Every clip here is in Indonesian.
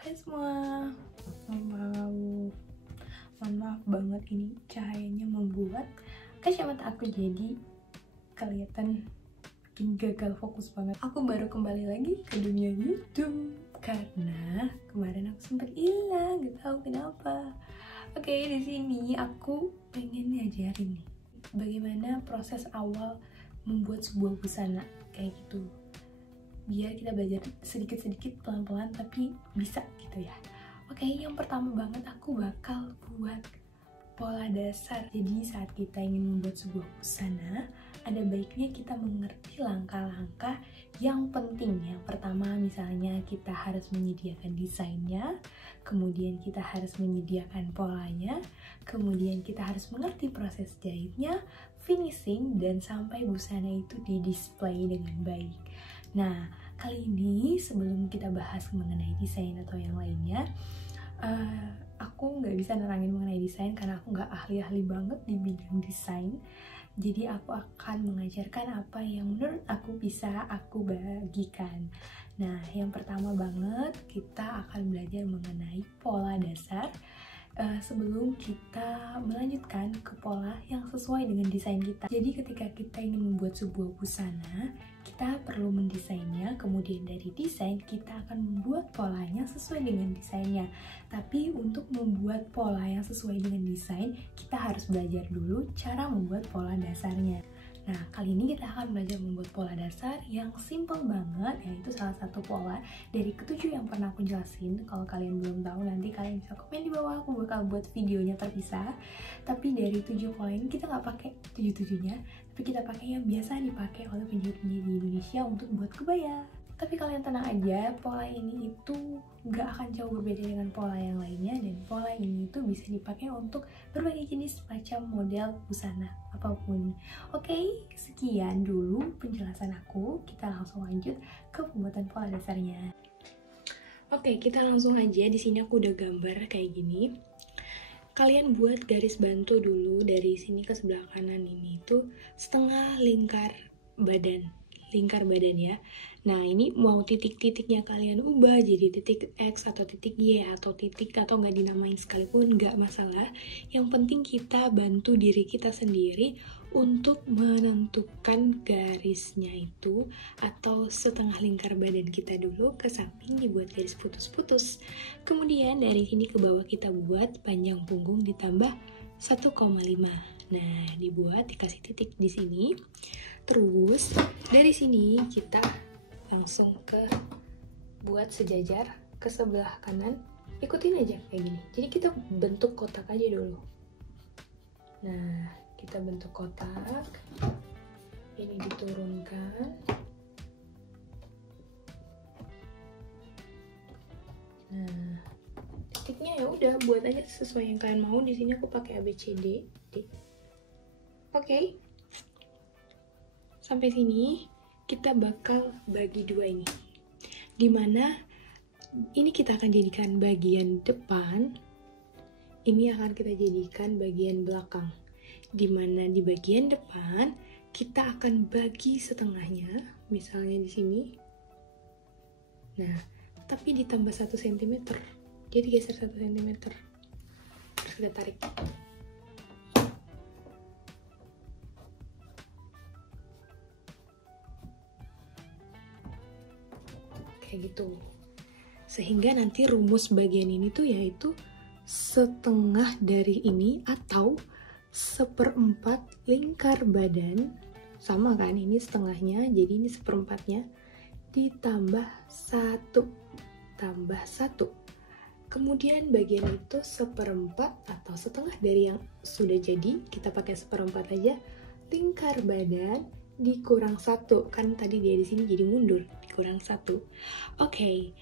Hai semua, mohon maaf banget ini cahayanya membuat kacamata aku jadi kelihatan bikin gagal fokus banget. Aku baru kembali lagi ke dunia YouTube karena kemarin aku sempat hilang, gak tahu kenapa. Oke, di sini aku pengen ngajarin nih bagaimana proses awal membuat sebuah busana kayak gitu. Biar kita belajar sedikit-sedikit pelan-pelan tapi bisa gitu ya. Oke, yang pertama banget aku bakal buat pola dasar. Jadi saat kita ingin membuat sebuah busana, ada baiknya kita mengerti langkah-langkah yang penting. Yang pertama misalnya kita harus menyediakan desainnya, kemudian kita harus menyediakan polanya, kemudian kita harus mengerti proses jahitnya, finishing, dan sampai busana itu di-display dengan baik. Nah, kali ini sebelum kita bahas mengenai desain atau yang lainnya, aku nggak bisa nerangin mengenai desain karena aku nggak ahli-ahli banget di bidang desain. Jadi aku akan mengajarkan apa yang menurut aku bisa aku bagikan. Nah, yang pertama banget kita akan belajar mengenai pola dasar. Sebelum kita melanjutkan ke pola yang sesuai dengan desain kita. Jadi ketika kita ingin membuat sebuah busana, kita perlu mendesainnya, kemudian dari desain kita akan membuat polanya sesuai dengan desainnya. Tapi untuk membuat pola yang sesuai dengan desain, kita harus belajar dulu cara membuat pola dasarnya. Nah, kali ini kita akan belajar membuat pola dasar yang simple banget, yaitu salah satu pola dari ketujuh yang pernah aku jelasin. Kalau kalian belum tahu, nanti kalian bisa komen di bawah, aku bakal buat videonya terpisah. Tapi dari 7 pola ini kita nggak pakai 7-7-nya, tapi kita pakai yang biasa dipakai oleh penjahit-penjahit di Indonesia untuk buat kebaya. Tapi kalian tenang aja, pola ini itu nggak akan jauh berbeda dengan pola yang lainnya, dan pola ini itu bisa dipakai untuk berbagai jenis macam model busana apapun. Oke, sekian dulu penjelasan aku. Kita langsung lanjut ke pembuatan pola dasarnya. Oke, kita langsung aja. Di sini aku udah gambar kayak gini. Kalian buat garis bantu dulu dari sini ke sebelah kanan ini itu setengah lingkar badan ya. Nah, ini mau titik-titiknya kalian ubah jadi titik X atau titik Y atau titik atau nggak dinamain sekalipun nggak masalah. Yang penting kita bantu diri kita sendiri untuk menentukan garisnya itu atau setengah lingkar badan kita dulu ke samping dibuat garis putus-putus. Kemudian dari sini ke bawah kita buat panjang punggung ditambah 1,5. Nah, dibuat dikasih titik di sini. Terus dari sini kita langsung ke buat sejajar ke sebelah kanan. Ikutin aja kayak gini. Jadi kita bentuk kotak aja dulu. Nah, kita bentuk kotak. Ini diturunkan. Nah, titiknya ya udah buat aja sesuai yang kalian mau. Di sini aku pakai ABCD. Oke. Sampai sini kita bakal bagi dua ini. Dimana ini kita akan jadikan bagian depan, ini akan kita jadikan bagian belakang. Dimana di bagian depan kita akan bagi setengahnya, misalnya di sini. Nah, tapi ditambah 1 cm. Jadi geser 1 cm. Terus kita tarik. Kayak gitu. Sehingga nanti rumus bagian ini tuh yaitu setengah dari ini atau 1/4 lingkar badan. Sama kan, ini setengahnya, jadi ini 1/4-nya ditambah 1 tambah 1. Kemudian bagian itu 1/4 atau setengah dari yang sudah jadi, kita pakai 1/4 aja, lingkar badan dikurang 1, kan tadi dia di sini jadi mundur, dikurang 1. Oke,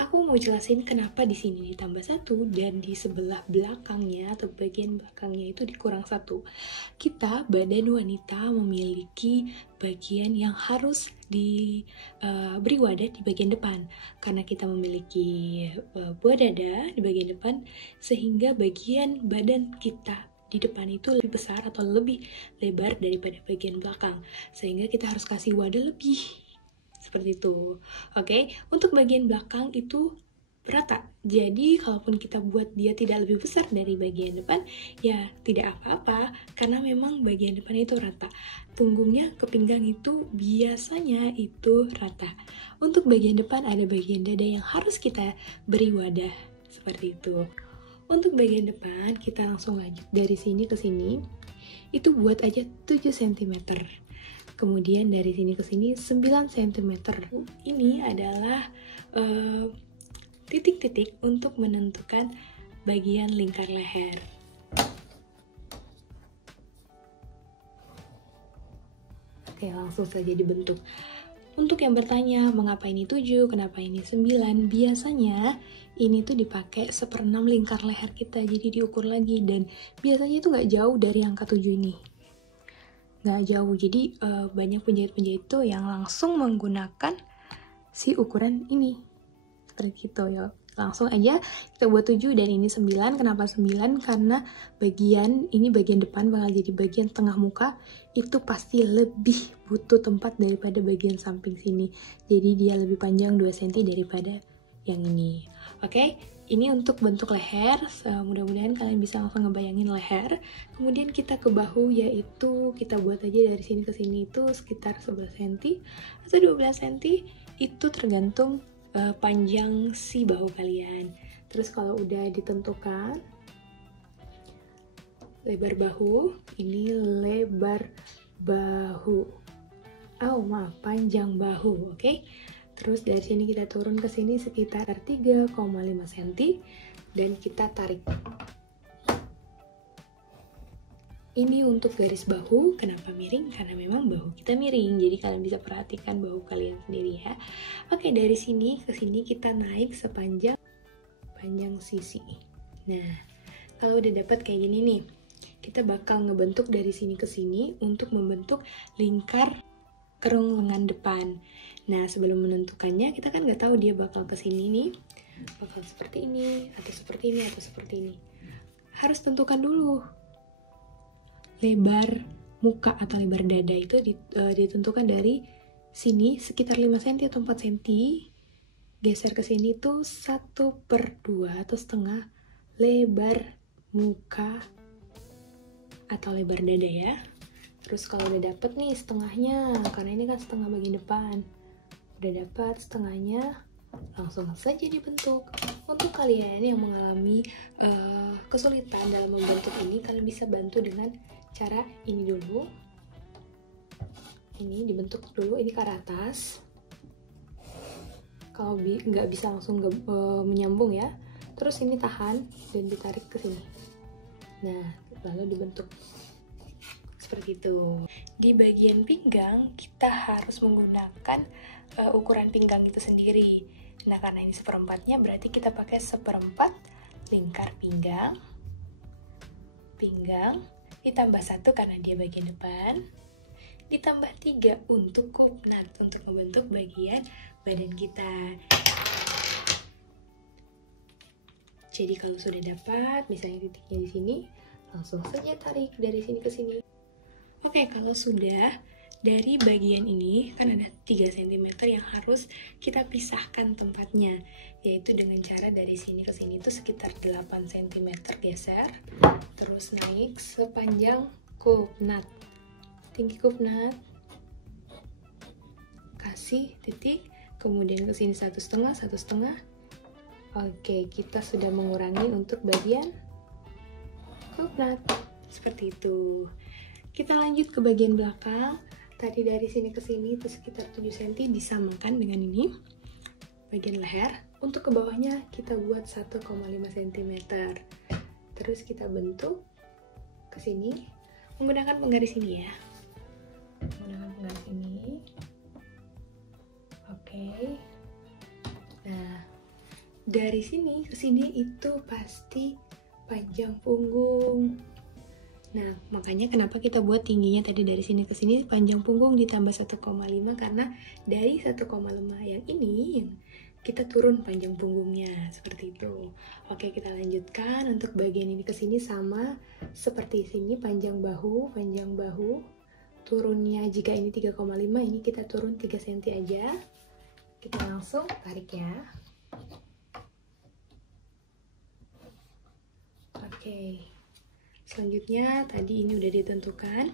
aku mau jelasin kenapa di sini ditambah 1 dan di sebelah belakangnya atau bagian belakangnya itu dikurang 1. Kita badan wanita memiliki bagian yang harus diberi wadah di bagian depan karena kita memiliki buah dada di bagian depan, sehingga bagian badan kita di depan itu lebih besar atau lebih lebar daripada bagian belakang, sehingga kita harus kasih wadah lebih seperti itu. Oke, untuk bagian belakang itu berata Jadi kalaupun kita buat dia tidak lebih besar dari bagian depan, ya tidak apa-apa, karena memang bagian depan itu rata. Punggungnya ke pinggang itu biasanya itu rata. Untuk bagian depan ada bagian dada yang harus kita beri wadah, seperti itu. Untuk bagian depan kita langsung lanjut dari sini ke sini, itu buat aja 7 cm. Kemudian dari sini ke sini 9 cm. Ini adalah titik-titik untuk menentukan bagian lingkar leher. Oke, langsung saja dibentuk. Untuk yang bertanya, mengapa ini 7, kenapa ini 9? Biasanya ini tuh dipakai 1/6 lingkar leher kita, jadi diukur lagi. Dan biasanya itu nggak jauh dari angka 7 ini. Nggak jauh, jadi banyak penjahit-penjahit tuh yang langsung menggunakan si ukuran ini. Seperti itu ya. Langsung aja kita buat 7 dan ini 9. Kenapa 9? Karena bagian depan bakal jadi bagian tengah muka, itu pasti lebih butuh tempat daripada bagian samping sini. Jadi dia lebih panjang 2 cm daripada yang ini. Oke, ini untuk bentuk leher. Mudah-mudahan kalian bisa langsung ngebayangin leher. Kemudian kita ke bahu, yaitu kita buat aja dari sini ke sini itu sekitar 11 cm atau 12 cm. Itu tergantung panjang si bahu kalian. Terus kalau udah ditentukan lebar bahu, ini lebar bahu. Panjang bahu, oke? Terus dari sini kita turun ke sini sekitar 3,5 cm dan kita tarik. Ini untuk garis bahu. Kenapa miring? Karena memang bahu kita miring. Jadi kalian bisa perhatikan bahu kalian sendiri ya. Oke, dari sini ke sini kita naik sepanjang sisi. Nah, kalau udah dapat kayak gini nih, kita bakal ngebentuk dari sini ke sini untuk membentuk lingkar kerung lengan depan. Nah, sebelum menentukannya, kita kan nggak tahu dia bakal ke sini nih, bakal seperti ini, atau seperti ini, atau seperti ini. Harus tentukan dulu. Lebar muka atau lebar dada itu ditentukan dari sini sekitar 5 cm atau 4 cm. Geser ke sini tuh 1/2 atau setengah lebar muka atau lebar dada ya. Terus kalau udah dapet nih setengahnya, karena ini kan setengah bagian depan, udah dapat setengahnya, langsung saja dibentuk. Untuk kalian yang mengalami kesulitan dalam membentuk ini, kalian bisa bantu dengan cara ini dulu. Ini dibentuk dulu, ini ke atas. Kalau nggak bisa langsung menyambung ya, terus ini tahan dan ditarik ke sini. Nah, lalu dibentuk seperti itu. Di bagian pinggang kita harus menggunakan ukuran pinggang itu sendiri. Nah, karena ini 1/4-nya, berarti kita pakai 1/4 lingkar pinggang ditambah 1 karena dia bagian depan, ditambah 3 untuk kupnat, untuk membentuk bagian badan kita. Jadi kalau sudah dapat, misalnya titiknya di sini, langsung saja tarik dari sini ke sini. Oke, kalau sudah, dari bagian ini kan ada 3 cm yang harus kita pisahkan tempatnya, yaitu dengan cara dari sini ke sini itu sekitar 8 cm geser, terus naik sepanjang kupnat, tinggi kupnat, kasih titik, kemudian ke sini 1,5, 1,5. Oke, kita sudah mengurangi untuk bagian kupnat seperti itu. Kita lanjut ke bagian belakang. Tadi dari sini ke sini itu sekitar 7 cm, disamakan dengan ini bagian leher. Untuk ke bawahnya kita buat 1,5 cm. Terus kita bentuk ke sini menggunakan penggaris ini ya. Menggunakan penggaris ini. Oke. Nah, dari sini ke sini itu pasti panjang punggung. Nah, makanya kenapa kita buat tingginya tadi dari sini ke sini panjang punggung ditambah 1,5, karena dari 1,5 yang ini yang kita turun panjang punggungnya seperti itu. Oke, kita lanjutkan. Untuk bagian ini ke sini sama seperti sini, panjang bahu. Turunnya jika ini 3,5, ini kita turun 3 cm aja. Kita langsung tarik ya. Oke, selanjutnya tadi ini udah ditentukan.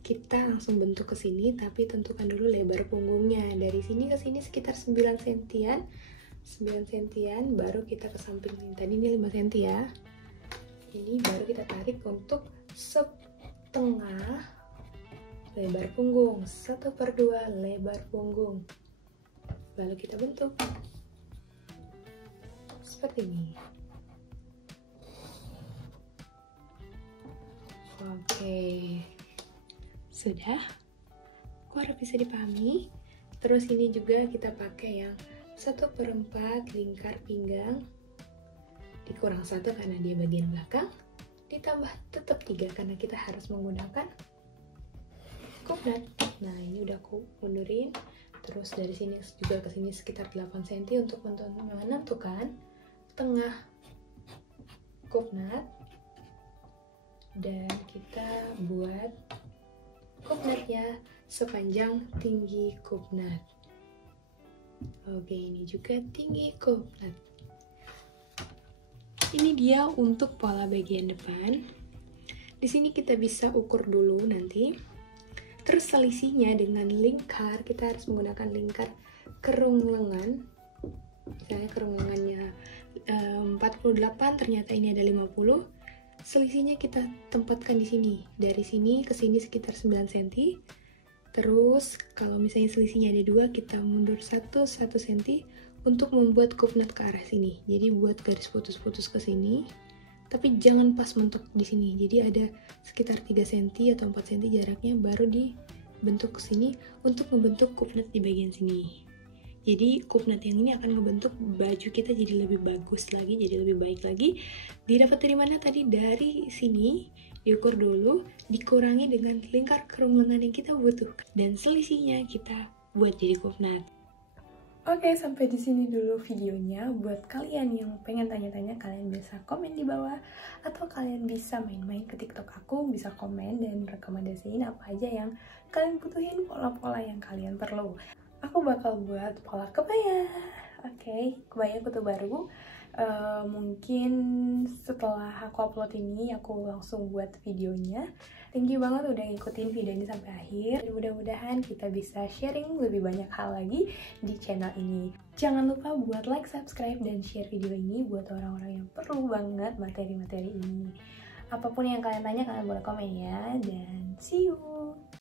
Kita langsung bentuk ke sini, tapi tentukan dulu lebar punggungnya. Dari sini ke sini sekitar 9 sentian. 9 sentian, baru kita ke samping ini. Tadi ini 5 senti ya. Ini baru kita tarik untuk setengah lebar punggung, 1/2 lebar punggung. Lalu kita bentuk seperti ini. Oke, sudah, kurang bisa dipahami. Terus ini juga kita pakai yang 1/4 lingkar pinggang, dikurang 1 karena dia bagian belakang, ditambah tetap 3 karena kita harus menggunakan cup nut. Nah, ini udah aku mundurin. Terus dari sini juga ke sini sekitar 8 cm untuk menentukan tengah cup nut. Dan kita buat cup nutnya sepanjang tinggi cup nut. Oke, ini juga tinggi cup nut. Ini dia untuk pola bagian depan. Di sini kita bisa ukur dulu nanti. Terus selisihnya dengan lingkar, kita harus menggunakan lingkar kerung lengan. Misalnya kerung lengannya 48, ternyata ini ada 50. Selisihnya kita tempatkan di sini. Dari sini ke sini sekitar 9 cm. Terus kalau misalnya selisihnya ada 2, kita mundur 1 cm untuk membuat cup nut ke arah sini. Jadi buat garis putus-putus ke sini. Tapi jangan pas mentok di sini. Jadi ada sekitar 3 cm atau 4 cm jaraknya, baru dibentuk ke sini untuk membentuk cup nut di bagian sini. Jadi cup nut yang ini akan membentuk baju kita jadi lebih bagus lagi, jadi lebih baik lagi. Didapat dari mana tadi? Dari sini, diukur dulu, dikurangi dengan lingkar kerung lengan yang kita butuhkan. Dan selisihnya kita buat jadi cup nut. Oke, sampai di sini dulu videonya. Buat kalian yang pengen tanya-tanya, kalian bisa komen di bawah. Atau kalian bisa main-main ke TikTok aku, bisa komen dan rekomendasiin apa aja yang kalian butuhin, pola-pola yang kalian perlu. Aku bakal buat pola kebaya. Oke, kebaya kutu baru. Mungkin setelah aku upload ini, aku langsung buat videonya. Thank you banget udah ngikutin video ini sampai akhir. Mudah-mudahan kita bisa sharing lebih banyak hal lagi di channel ini. Jangan lupa buat like, subscribe, dan share video ini buat orang-orang yang perlu banget materi-materi ini. Apapun yang kalian tanya, kalian boleh komen ya. Dan see you!